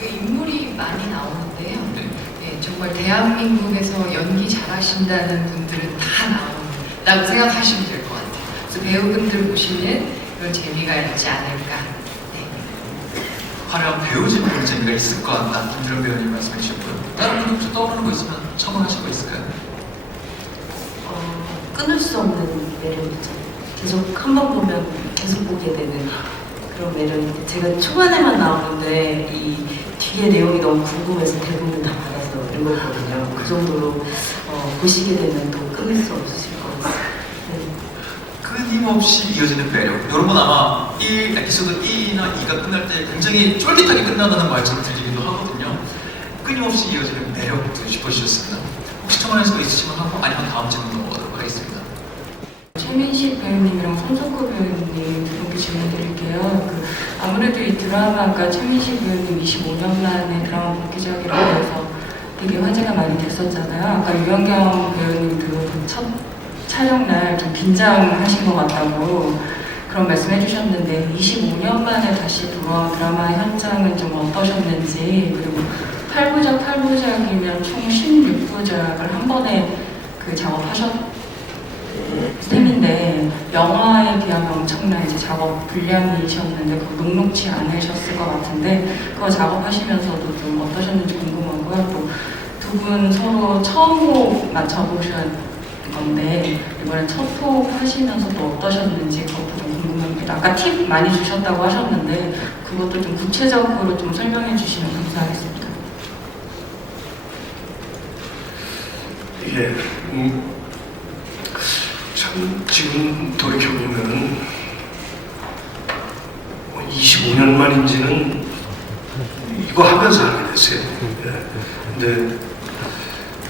그 인물이 많이 나오는데요. 네. 네, 정말 대한민국에서 연기 잘하신다는 분들은 다 나온다고 생각하시면 될 것 같아요. 그래서 배우분들 보시는 그런 재미가 있지 않을까. 화려한 배우진 보는 재미가 있을 것 같다. 김준호 배우님 말씀해 주셨고요. 다른 분이 혹시 떠오르는 거 있으면 첨언하실 거 있을까요? 끊을 수 없는 매력이죠. 계속 한 번 보면 계속 보게 되는 그런 매력인데, 제가 초반에만 나오는데 이 뒤에 내용이 너무 궁금해서 대부분 다 받아서 읽었거든요. 그 정도로 보시게 되면 또 끊을 수 없으실 것 같아요. 네. 끊임없이 이어지는 매력. 여러분 아마 1 에피소드 1이나 2가 끝날 때 굉장히 쫄깃하게 끝난다는 말씀을 드리기도 하거든요. 끊임없이 이어지는 매력도 짚어주셨습니다. 혹시 첨언하실 거 있으시면 하고 아니면 다음 질문 넘어가도록 하겠습니다. 최민식 배우님이랑 손석구 배우님 이렇게 질문 드릴게요. 아무래도 이 드라마가 최민식 배우님 25년 만에 드라마 복귀작이라고 해서 되게 화제가 많이 됐었잖아요. 아까 유영경 배우님도 첫 촬영날 좀 긴장하신 것 같다고 그런 말씀 해주셨는데 25년 만에 다시 돌아온 드라마 현장은 좀 어떠셨는지, 그리고 8부작이면 총 16부작을 한 번에 작업하셨 셈인데 영화에 비하면 엄청난 이제 작업 분량이셨는데 그거 녹록치 않으셨을 것 같은데 그거 작업하시면서도 좀 어떠셨는지 궁금하고요. 또 두 분 서로 처음 호흡 맞춰보셨 건데 이번에 첫 호흡 하시면서 또 어떠셨는지 그것도 좀 궁금합니다. 아까 팁 많이 주셨다고 하셨는데 그것도 좀 구체적으로 좀 설명해 주시면 감사하겠습니다. 이게 참 지금 돌이켜보면 25년 만인지는 이거 하면서 알게 됐어요. 근데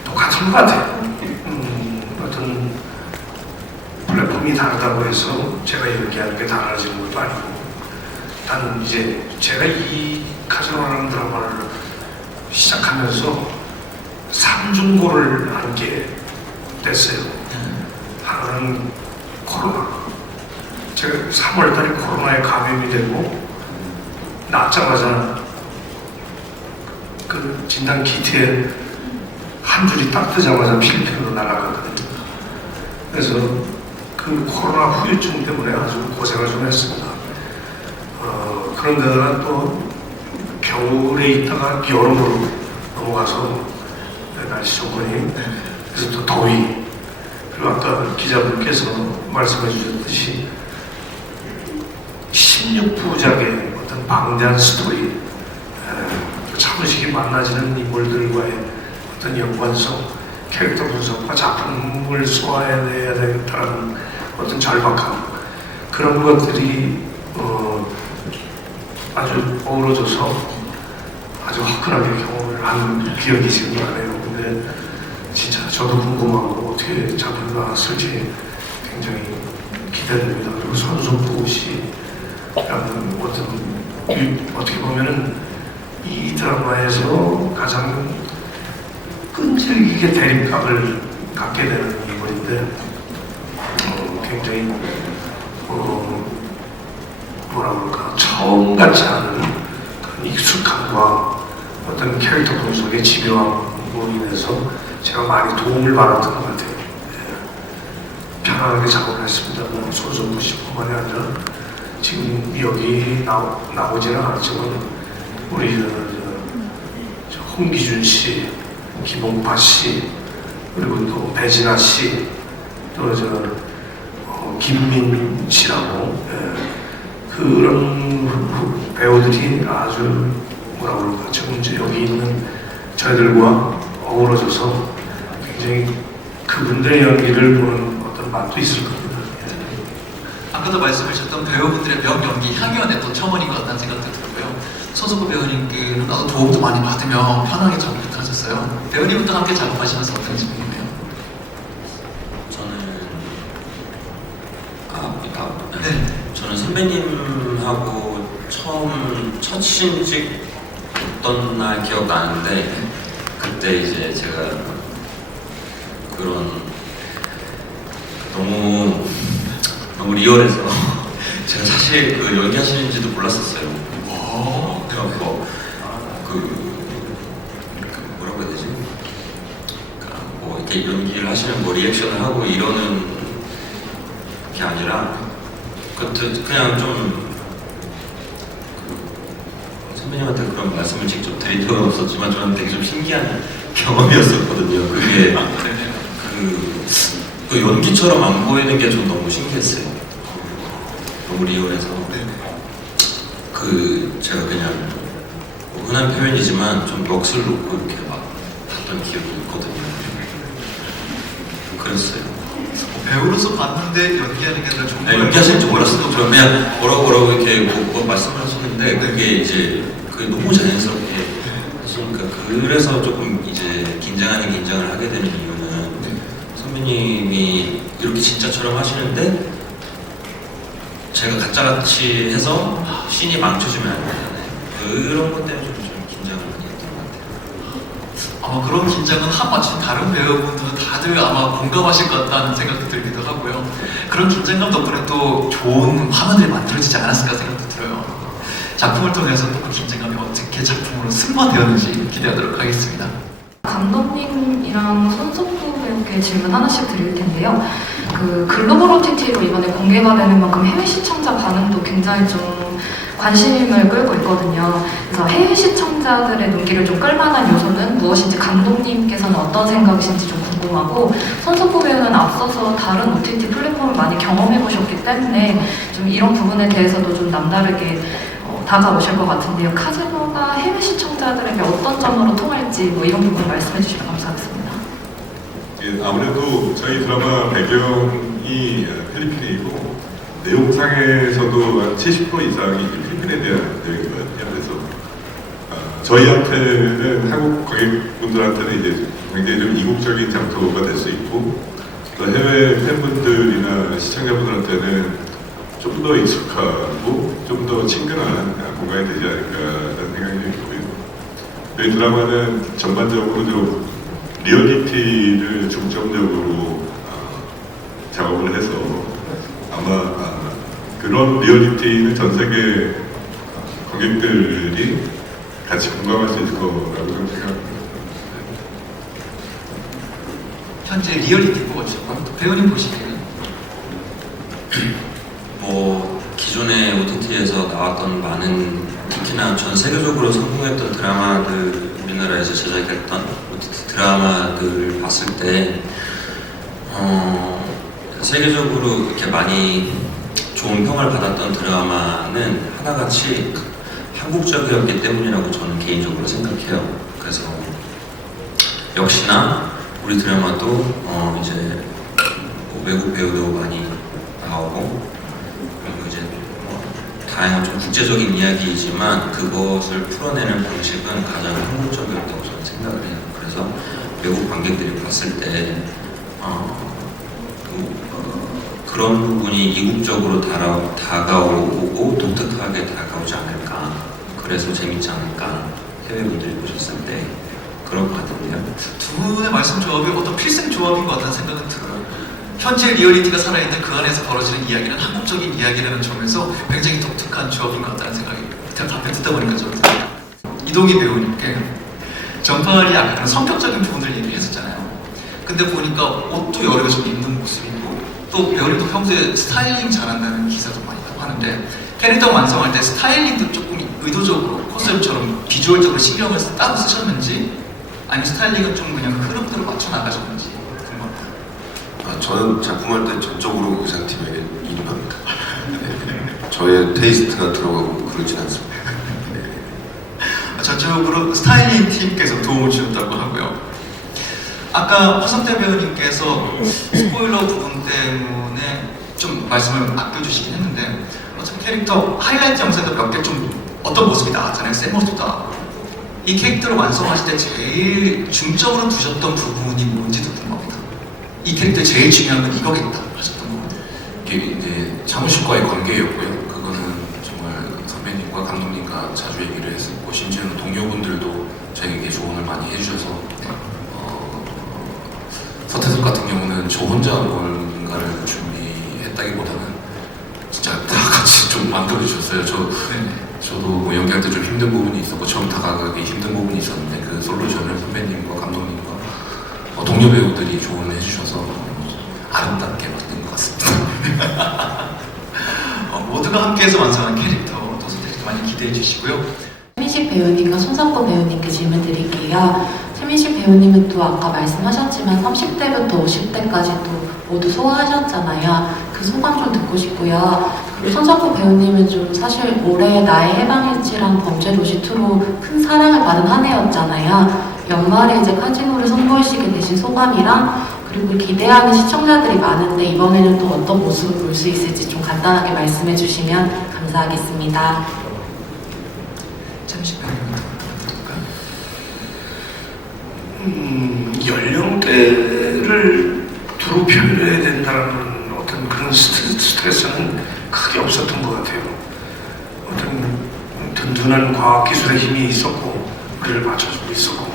똑같은 것 같아요. 어떤 플랫폼이 다르다고 해서 제가 얘기하는 게 달라지는 것도 아니고, 단 이제 제가 이 카지노라는 드라마를 시작하면서 3중고를 함께 됐어요. 하나는 코로나. 제가 3월달에 코로나에 감염이 되고 낳자마자 그 그 진단 키트에 한 줄이 딱 뜨자마자 필리핀으로 날아갔거든요. 그래서 그 코로나 후유증 때문에 아주 고생을 좀 했습니다. 그런데나 또 겨울에 있다가 여름으로 넘어가서 날씨 조건이, 그래서 또 더위, 그리고 아까 기자분께서 말씀해 주셨듯이 16부작의 어떤 방대한 스토리, 차분식이 만나지는 인물들과의 어떤 연관성, 캐릭터 분석과 작품을 소화해내야 되겠다는 어떤 절박함, 그런 것들이 아주 어우러져서 아주 화끈하게 경험을 한 기억이 지금 나네요. 근데 진짜 저도 궁금하고 어떻게 작품이 나왔을지 굉장히 기대됩니다. 그리고 손석구 씨라는 어떻게 보면은 이 드라마에서 가장 끈질기게 대립각을 갖게 되는 인물인데 굉장히 뭐라 그럴까, 처음 같지 않은 그런 익숙함과 어떤 캐릭터 분석의 집요함으로 인해서 제가 많이 도움을 받았던 것 같아요. 편안하게 작업을 했습니다. 손석구 씨뿐만이 아니라 지금 여기 나오지는 않았지만 우리 저 홍기준 씨, 김홍파 씨, 그리고 또 배진아 씨, 또 김민 씨라고, 그런 배우들이 아주 뭐라 그럴까, 지금 이제 여기 있는 저희들과 어우러져서 굉장히 그분들의 연기를 보는 어떤 맛도 있을 겁니다. 아까도 말씀하셨던 배우분들의 명연기 향연에 또 첨언인 것 같다는 생각도 들고요. 손석구 배우님께는 나도 도움도 많이 받으며 편하게 작업을 하셨어요. 배우님도 함께 작업하시면서 어떤지 궁금해요. 저는 저는 선배님하고 처음 첫 신직 어떤 날 기억나는데, 그때 이제 제가 그런 너무 리얼해서 제가 사실 그 연기하시는지도 몰랐었어요. 그래갖고 뭐라고 해야 되지? 뭐 이렇게 연기를 하시면 뭐 리액션을 하고 이러는 게 아니라 그냥 좀 선배님한테 그런 말씀을 직접 드린 적은 없었지만 저는 되게 좀 신기한 경험이었었거든요. 그게 그 연기처럼 안 보이는 게 좀 너무 신기했어요. 너무 리얼해서 제가 그냥 뭐 흔한 표현이지만 좀 넋을 놓고 이렇게 막 봤던 기억이 있거든요. 그랬어요. 배우로서 봤는데 연기하는 게 아니라 정말 연기하시는 줄 몰랐어요. 저 그냥 뭐라고 이렇게 뭐 말씀을 하셨는데 그게 이제 너무 자연스럽게 하시니까, 그래서 조금 이제 긴장을 하게 되는 이유는 선배님이 이렇게 진짜처럼 하시는데 제가 가짜같이 해서 씬이 망쳐지면 안 되잖아요. 그런 것 때문에 좀 긴장을 많이 했던 것 같아요. 아마 그런 긴장은 마침 다른 배우분들은 다들 아마 공감하실 것 같다는 생각도 들기도 하고요. 그런 긴장감 덕분에 또 좋은 화면들이 만들어지지 않았을까 생각도 들어요. 작품을 통해서 또 그 긴장감이 어떻게 작품으로 승화되었는지 기대하도록 하겠습니다. 감독님이랑 손석구 배우께 질문 하나씩 드릴 텐데요. 그 글로벌 OTT로 이번에 공개가 되는 만큼 해외 시청자 반응도 굉장히 좀 관심을 끌고 있거든요. 그래서 해외 시청자들의 눈길을 좀 끌만한 요소는 무엇인지 감독님께서는 어떤 생각이신지 좀 궁금하고, 손석구 배우는 앞서서 다른 OTT 플랫폼을 많이 경험해 보셨기 때문에 좀 이런 부분에 대해서도 좀 남다르게 다가오실 것 같은데요. 카지노가 해외 시청자들에게 어떤 점으로 통할지 뭐 이런 부분 말씀해 주시면 감사하겠습니다. 예, 아무래도 저희 드라마 배경이 필리핀이고 내용상에서도 한 70% 이상이 필리핀에 대한 내용이거든요. 그래서 저희한테는 한국 관객분들한테는 이제 굉장히 좀 이국적인 장소가 될 수 있고, 또 해외 팬분들이나 시청자분들한테는 좀 더 익숙하고 좀 더 친근한 공간이 되지 않을까라는 생각이 들고요. 저희 드라마는 전반적으로 좀 리얼리티를 중점적으로 작업을 해서 아마 그런 리얼리티는 전 세계 관객들이 같이 공감할 수 있을 거라고 좀 생각합니다. 현재 리얼리티 보죠. 배우님 보시기에는 뭐 기존의 OTT에서 나왔던 많은, 특히나 전 세계적으로 성공했던 드라마들, 우리나라에서 제작했던 OTT 드라마들 봤을 때 세계적으로 이렇게 많이 좋은 평을 받았던 드라마는 하나같이 한국적이었기 때문이라고 저는 개인적으로 생각해요. 그래서 역시나 우리 드라마도 이제 뭐 외국 배우도 많이 나오고, 그리고 이제 다양한 좀 국제적인 이야기이지만 그것을 풀어내는 방식은 가장 한국적이었다고 저는 생각을 해요. 그래서 외국 관객들이 봤을 때 그런 부분이 이국적으로 다가오고 독특하게 다가오지 않을까, 그래서 재밌지 않을까, 해외분들이 보셨을 때 그런 것 같은데요. 두 분의 말씀 조합이 어떤 필생 조합인 것 같다는 생각은 들어요. 현재 리얼리티가 살아있는 그 안에서 벌어지는 이야기는 한국적인 이야기라는 점에서 굉장히 독특한 조합인 것 같다는 생각이 답변 듣다 보니까 좀 듭니다. 이동희 배우님께 전파리 아까 그런 성격적인 부분들 얘기했었잖아요. 근데 보니까 옷도 여러 가지 좀 입는 모습이고, 또 배우님도 평소에 스타일링 잘한다는 기사도 많이 하는데, 캐릭터 완성할 때 스타일링도 조금 의도적으로 컨셉처럼 비주얼적으로 신경을 따로 쓰셨는지, 아니면 스타일링은 좀 그냥 흐름대로 맞춰 나가셨는지 궁금합니다. 저는 작품할 때 전적으로 의상팀에게 일임합니다. 네. 저의 테이스트가 들어가고 그러진 않습니다. 전적으로 스타일링 팀께서 도움을 주셨다고 하고요. 아까 허성태 배우님께서 스포일러 부분 때문에 좀 말씀을 아껴주시긴 했는데, 어떤 캐릭터 하이라이트 영상에도 몇 개 좀 어떤 모습이 나왔잖아요. 센 모습이다. 이 캐릭터를 완성하실 때 제일 중점으로 두셨던 부분이 뭔지도 궁금합니다. 이 캐릭터에 제일 중요한 건 이거겠다 하셨던 부분. 이게 이제 사무실과의 관계였고요. 그거는 정말 선배님과 감독님과 자주 얘기를 했었고, 심지어는 동료분들도 저에게 조언을 많이 해주셔서, 서태섭 같은 경우는 저 혼자 뭔가를 준비했다기보다는 진짜 다 같이 좀 만들어주셨어요. 저도 뭐 연기할 때 좀 힘든 부분이 있었고, 처음 다가가기 힘든 부분이 있었는데, 그 솔루션을 선배님과 감독님과 동료 배우들이 조언을 해주셔서 아름답게 만든 것 같습니다. 모두가 함께해서 완성한 캐릭터, 또 선택도 많이 기대해 주시고요. 최민식 배우님과 손석구 배우님께 질문 드릴게요. 최민식 배우님은 또 아까 말씀하셨지만 30대부터 50대까지 또 모두 소화하셨잖아요. 그 소감 좀 듣고 싶고요. 그리고 손석구 배우님은 좀 사실 올해 나의 해방일지랑 범죄도시2로 큰 사랑을 받은 한 해였잖아요. 연말에 이제 카지노를 선보이시게 되신 소감이랑, 그리고 기대하는 시청자들이 많은데 이번에는 또 어떤 모습을 볼 수 있을지 좀 간단하게 말씀해 주시면 감사하겠습니다. 최민식 배우님부터 들어볼까요? 연령대를 두루 표현해야 된다는 어떤 그런 스트레스는 크게 없었던 것 같아요. 어떤 든든한 과학기술의 힘이 있었고, 우리를 맞춰주고 있었고,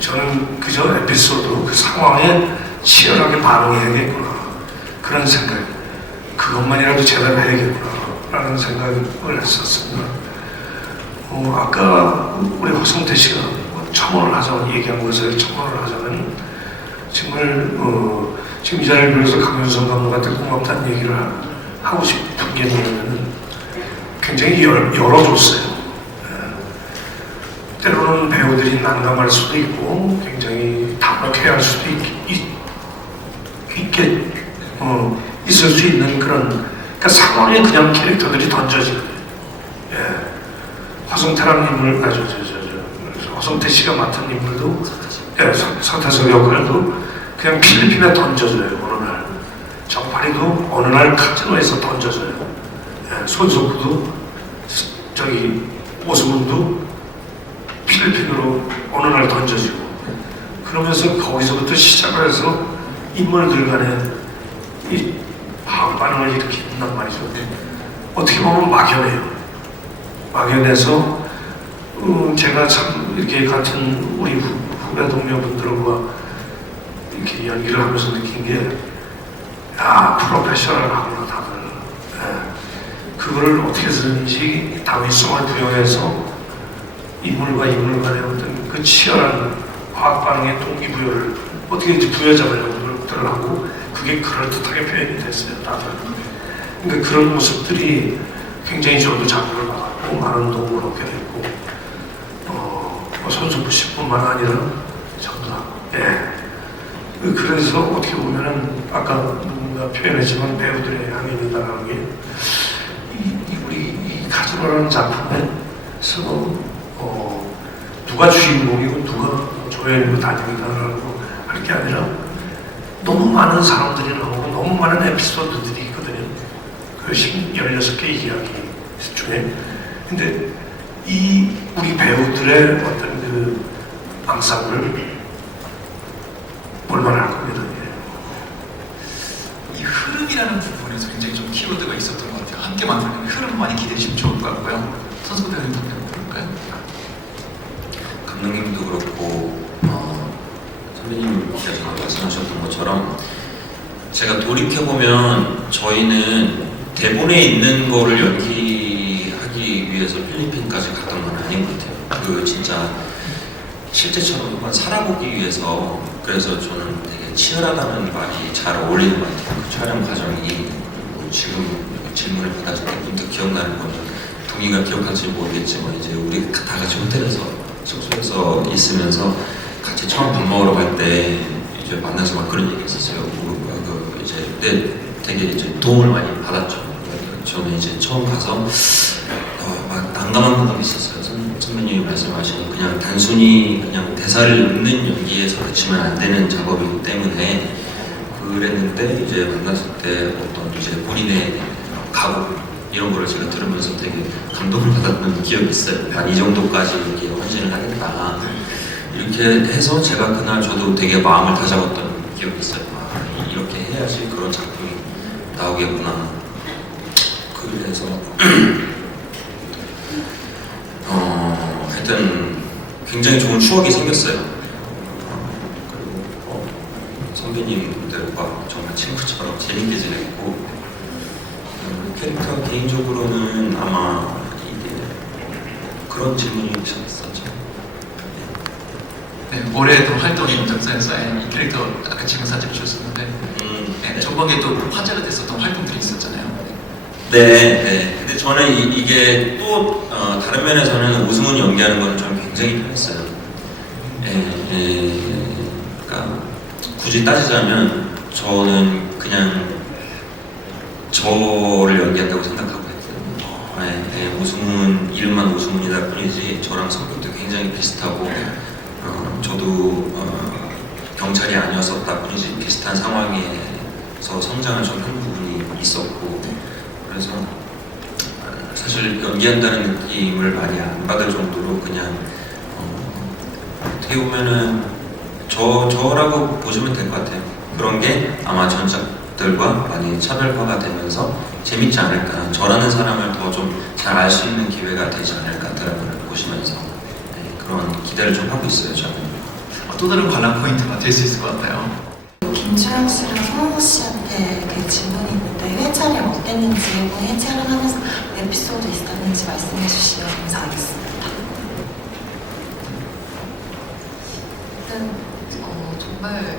저는 그저 에피소드, 그 상황에 치열하게 반응해야겠구나, 그런 생각, 그것만이라도 제대로 해야겠구나 라는 생각을 했었습니다. 아까 우리 허성태 씨가 첨언을 하자면, 얘기한 것을 첨언을 하자면, 정말 지금 이 자리를 빌어서 강윤성 감독한테 고맙다는 얘기를 하고 싶은 게 뭐냐면, 굉장히 열어줬어요. 때로는 배우들이 난감할 수도 있고 굉장히 답답해할 수도 있을 수 있는 그런, 그러니까 상황에 그냥 캐릭터들이 던져지는, 허성태라는 인물, 허성태 씨가 맡은 인물도, 서태섭 역할도 그냥 필리핀에 던져져요. 어느 날 정파리도 어느 날 카지노에서 던져져요. 손석구도 저기 오수근도 필리핀으로 어느 날 던져지고, 그러면서 거기서부터 시작을 해서 인물들 간에 이 반응을 일으킨단 말이죠. 어떻게 보면 막연해요. 막연해서 제가 참 이렇게 같은 우리 후배 동료분들과 이렇게 연기를 하면서 느낀 게, 프로페셔널하구나 다들. 그거를 어떻게 쓰는지 다윗성을 부여해서 인물과 인물 간의 어떤 그 치열한 화학 반응의 동기부여를 어떻게 이제 부여잡으려고 노력들을 하고 그게 그럴듯하게 표현이 됐어요. 다들. 그러니까 그런 모습들이 굉장히 저도 자극을 받았고 많은 도움을 얻게 됐고 손석구 씨뿐만 아니라 전부 다. 예. 그래서 어떻게 보면은 아까 누군가 표현했지만 배우들의 향연이다라는 게 우리 이 카지노라는 작품에서 누가 주인공이고 누가 조연이고 단역이다라고 할 게 아니라 너무 많은 사람들이 나오고 너무 많은 에피소드들이 있거든요. 그 16개 이야기 중에. 근데 이 우리 배우들의 어떤 그 앙상블을 얼마나 할 겁니다. 이 흐름이라는 부분에서 굉장히 좀 키워드가 있었던 것 같아요. 함께 만드는 흐름 많이 기대해 주시면 좋을 것 같고요. 선수부 대표님 답변 들을까요? 감독님도 그렇고 선배님께서 말씀하셨던 것처럼 제가 돌이켜보면 저희는 대본에 있는 거를 연기하기 위해서 필리핀까지 갔던 건 아닌 것 같아요. 그 진짜 실제처럼 한번 살아보기 위해서. 그래서 저는 되게 치열하다는 말이 잘 어울리는 것 같아요. 그 촬영 과정이. 지금 질문을 받았을 때 문득 기억나는 거는 동의가 기억할지 모르겠지만 이제 우리 다 같이 호텔에서 숙소에서 있으면서 같이 처음 밥 먹으러 갈 때 이제 만나서 막 그런 얘기 했었어요. 이제 그때 되게 이제 도움을 많이 받았죠. 저는 이제 처음 가서 막 난감한 부분이 있었어요. 선배님이 말씀하신 그냥 단순히 그냥 대사를 읽는 연기에서 그치면 안 되는 작업이기 때문에 그랬는데 이제 만났을 때 어떤 이제 본인의 각오 이런 거를 제가 들으면서 되게 감동을 받았던 기억이 있어요. 한 이 정도까지 이렇게 헌신을 하겠다. 이렇게 해서 제가 그날 저도 되게 마음을 다잡았던 기억이 있어요. 이렇게 해야지 그런 작품이 나오겠구나. 그래서 하여튼 굉장히 좋은 추억이 생겼어요. 그리고 선배님들과 정말 친구처럼 재밌게 지냈고 캐릭터 개인적으로는 아마 이게 그런 질문이 있었죠. 네, 올해도 활동이 연장선에서 이 캐릭터 아까 지금 사진 주셨었는데 네, 저번에 또 화제가 됐었던 활동들이 있었잖아요. 네. 근데 저는 이게 또 다른 면에서는 오승훈이 연기하는 거는 저는 굉장히 편했어요. 그러니까 굳이 따지자면 저는 그냥 저를 연기한다고 생각하고 했어요. 오승훈 이름만 오승훈이다 뿐이지 저랑 성격도 굉장히 비슷하고 저도 경찰이 아니었었다 뿐이지 비슷한 상황에서 성장을 좀 한 부분이 있었고 그래서 사실 연기한다는 느낌을 많이 안 받을 정도로 그냥 어떻게 보면은 저라고 보시면 될 것 같아요. 그런 게 아마 전작들과 많이 차별화가 되면서 재밌지 않을까, 저라는 사람을 더 좀 잘 알 수 있는 기회가 되지 않을까 드라마를 보시면서 그런 기대를 좀 하고 있어요. 저는 또 다른 관람 포인트가 될 수 있을 것 같아요. 김주영 씨랑 성호 씨한테 그 질문이 있는데 회 촬영 어땠는지, 회 촬영하면서 에피소드 있었는지 말씀해 주시면 감사하겠습니다. 일단 정말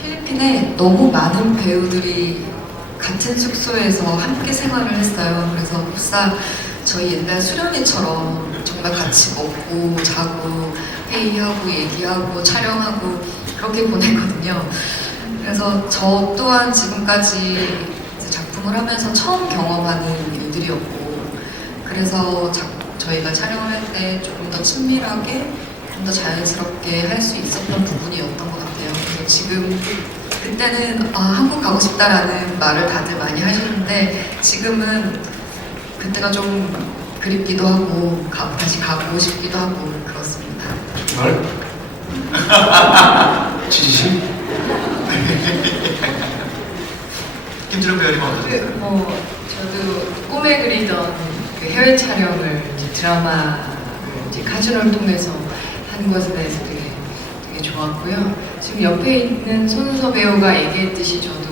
필리핀에 너무 많은 배우들이 같은 숙소에서 함께 생활을 했어요. 그래서 흡사 저희 옛날 수련회처럼 정말 같이 먹고 자고 회의하고 얘기하고 촬영하고 그렇게 보냈거든요. 그래서 저 또한 지금까지 이제 작품을 하면서 처음 경험하는 일들이었고 그래서 저희가 촬영을 할 때 조금 더 친밀하게 좀 더 자연스럽게 할 수 있었던 부분이었던 것 같아요. 그래서 지금 그때는 한국 가고 싶다라는 말을 다들 많이 하시는데 지금은 그때가 좀 그립기도 하고 다시 가고 싶기도 하고 그렇습니다. 정말? 진심? 김주영 배우님 어떠세요? 저도 꿈에 그리던 그 해외 촬영을 이제 드라마 이제 카지노를 통해서 하는 것에 대해서 되게 좋았고요. 지금 옆에 있는 손은서 배우가 얘기했듯이 저도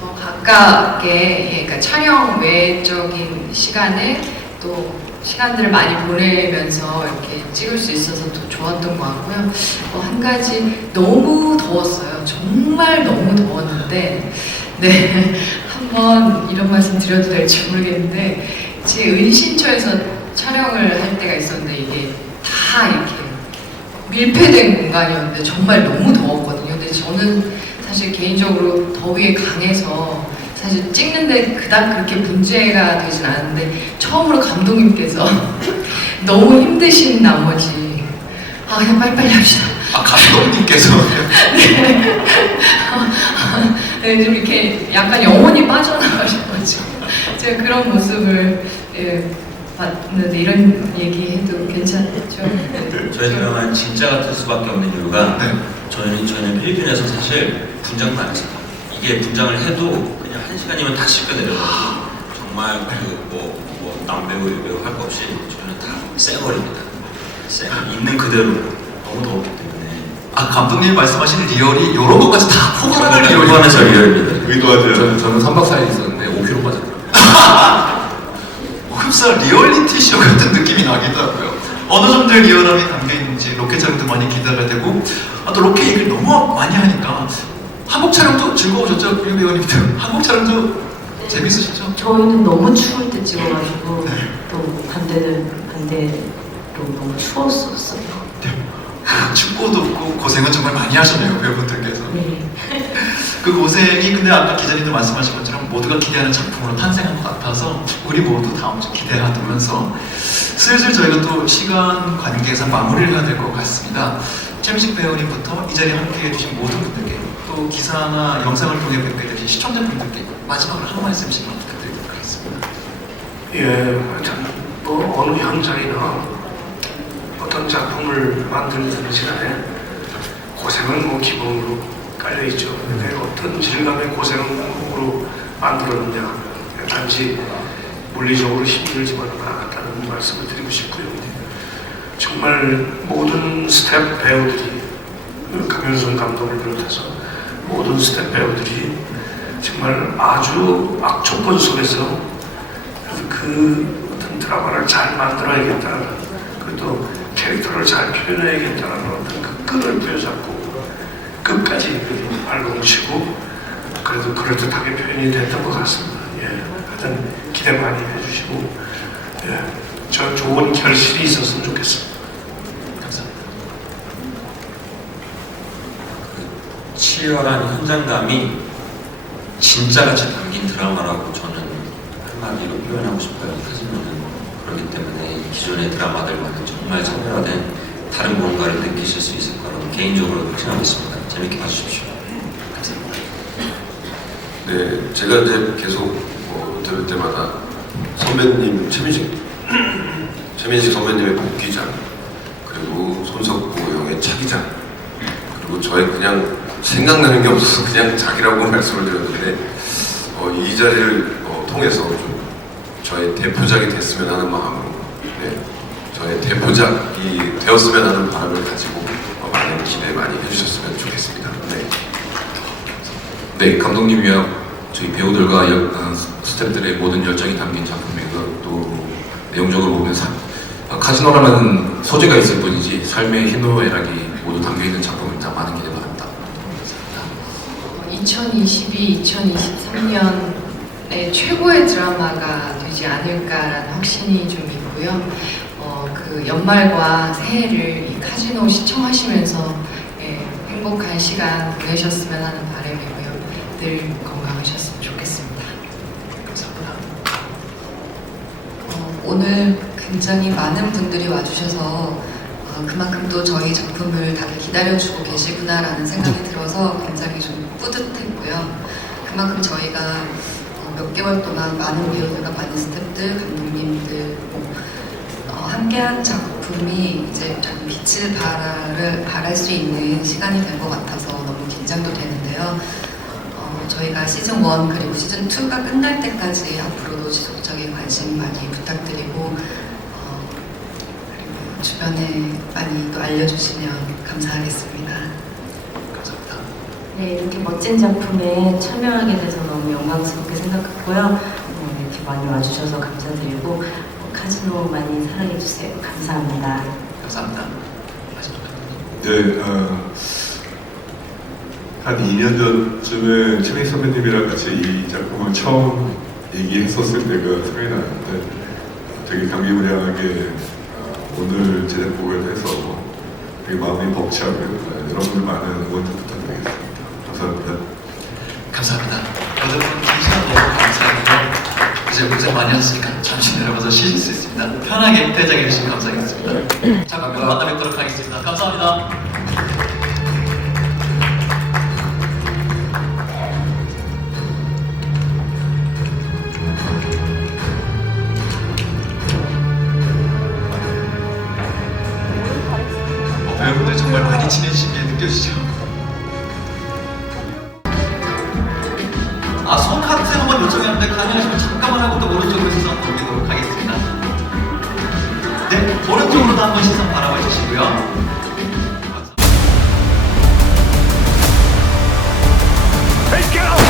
더 가깝게 그러니까 촬영 외적인 시간에 또 시간들을 많이 보내면서 이렇게 찍을 수 있어서 더 좋았던 것 같고요. 한 가지 너무 더웠어요. 정말 너무 더웠는데 네 한번 이런 말씀 드려도 될지 모르겠는데 제 은신처에서 촬영을 할 때가 있었는데 이게 다 이렇게 밀폐된 공간이었는데 정말 너무 더웠거든요. 근데 저는 사실 개인적으로 더위에 강해서 사실 찍는데 그닥 그렇게 문제가 되진 않았는데 처음으로 감독님께서 너무 힘드신 나머지 그냥 빨리빨리 합시다. 감독님께서 네, 좀 이렇게 약간 영혼이 빠져나가셔가지고 제가 그런 모습을 봤는데 이런 얘기해도 괜찮죠? 저희 드라마는 진짜 같을 수밖에 없는 이유가 저희는 필리핀에서 사실 분장도 안 했어요. 이게 분장을 해도 그냥 1시간이면 다 씻겨내려가지고 정말 남배우 여배우 할 거 없이 저희는 다 쌩얼입니다. 있는 그대로 너무 더웠기 때문에 감독님 말씀하신 리얼이 이런 것까지 다 포괄하는 리얼이 포괄해서 리얼입니다. 의도하지 저는 3박 4일 있었는데 5kg 빠졌더라고요. 흡사 리얼리티 쇼 같은 느낌이 나기도 하고요. 어느 정도 리얼함이 담겨있는지 로켓 촬영도 많이 기대가 되고 또 로켓 얘기를 너무 많이 하니까 한국 촬영도 즐거우셨죠? 유 배우님들 한국 촬영도 재밌으셨죠? 저희는 너무 추울 때 찍어가지고 또 반대로 너무 추웠었어요. 춥고도 없고 고생은 정말 많이 하셨네요, 배우분들께서. 네. 그 고생이 근데 아까 기자님도 말씀하신 것처럼 모두가 기대하는 작품으로 탄생한 것 같아서 우리 모두 다음 주 기대하면서 슬슬 저희가 또 시간 관계상 마무리를 해야 될 것 같습니다. 최민식 배우님부터 이 자리에 함께해 주신 모든 분들께 또 기사나 영상을 통해 뵙게 되신 시청자분들께 마지막으로 한 말씀씩만 부탁드리도록 하겠습니다. 하여튼 어느 현장이나 어떤 작품을 만드는 시간에 고생은 기본으로 깔려있죠. 근데 어떤 질감의 고생으로 만들었느냐, 단지 물리적으로 힘들지만 않았다는 말씀을 드리고 싶고요. 정말 모든 스텝 배우들이, 강윤선 감독을 비롯해서 모든 스텝 배우들이 정말 아주 악조건 속에서 그 어떤 드라마를 잘 만들어야겠다는, 그리고 또 캐릭터를 잘 표현해야겠다는 어떤 그 끈을 부여잡고 끝까지 발공치고 그래도 그럴듯하게 표현이 됐던 것 같습니다. 하여튼 기대 많이 해주시고 저 좋은 결실이 있었으면 좋겠습니다. 감사합니다. 치열한 현장감이 진짜같이 담긴 드라마라고 저는 한마디로 표현하고 싶어요. 하지만 그렇기 때문에 기존의 드라마들과는 정말 차별화된 다른 뭔가를 느끼실 수 있을 거라고 개인적으로 확신하겠습니다. 재밌게 봐주십시오. 감사합니다. 네, 제가 이제 계속 인터뷰 때마다 선배님 최민식 선배님의 복귀작, 그리고 손석구 형의 차기작, 그리고 저의 그냥 생각나는 게 없어서 그냥 작이라고 말씀을 드렸는데 이 자리를 통해서 좀 저의 대표작이 됐으면 하는 마음으로, 저의 대표작이 되었으면 하는 바람을 가지고 많은 기대 많이 해주셨으면 좋겠습니다. 네, 감독님이야 저희 배우들과 스태프들의 모든 열정이 담긴 작품이고 또 내용적으로 보면 카지노라는 소재가 있을 뿐이지 삶의 희노애락이 모두 담겨있는 작품입니다. 많은 기대 바랍니다. 2022, 2023년의 최고의 드라마가 되지 않을까라는 확신이 좀 있고요. 그 연말과 새해를 이 카지노 시청하시면서 행복한 시간 보내셨으면 하는 바람이고요. 늘 건강하셨으면 좋겠습니다. 감사합니다. 오늘 굉장히 많은 분들이 와주셔서 그만큼 또 저희 작품을 다들 기다려주고 계시구나라는 생각이 들어서 굉장히 좀 뿌듯했고요. 그만큼 저희가 몇 개월 동안 많은 배우들과 많은 스태프들, 감독님들 함께한 작품이 이제 좀 빛을 발할 수 있는 시간이 된 것 같아서 너무 긴장도 되는데요. 저희가 시즌 1 그리고 시즌 2가 끝날 때까지 앞으로도 지속적인 관심 많이 부탁드리고 그리고 주변에 많이 또 알려주시면 감사하겠습니다. 감사합니다. 네, 이렇게 멋진 작품에 참여하게 돼서 너무 영광스럽게 생각했고요. 이렇게 많이 와주셔서 감사드리고 카지노 많이 사랑해주세요. 감사합니다. 감사합니다. 네, 한 2년 전쯤에 최민 선배님이랑 같이 이 작품을 처음 얘기했었을 때가 생각이 나는데 되게 감개무량하게 오늘 제작복을 해서 되게 마음이 벅차고요. 여러분들 많은 응원 좀 부탁드리겠습니다. 감사합니다. 감사합니다. 여러분 진짜 너무 감사하고요. 이제 고생 많이 하셨으니까 잠시 내려가서 쉬실 수 있습니다. 편하게 퇴장해 주시면 감사하겠습니다. 잠깐 만나 뵙도록 하겠습니다. 감사합니다. 배우분들 정말 많이 친해지신 게 느껴지죠? 손 하트 한번 요청했는데 가능하시면 잠깐만 하고 또 오른쪽으로 시선 돌리도록 하겠습니다. 네, 오른쪽으로도 한번 시선 바라봐 주시고요. Hey, get out!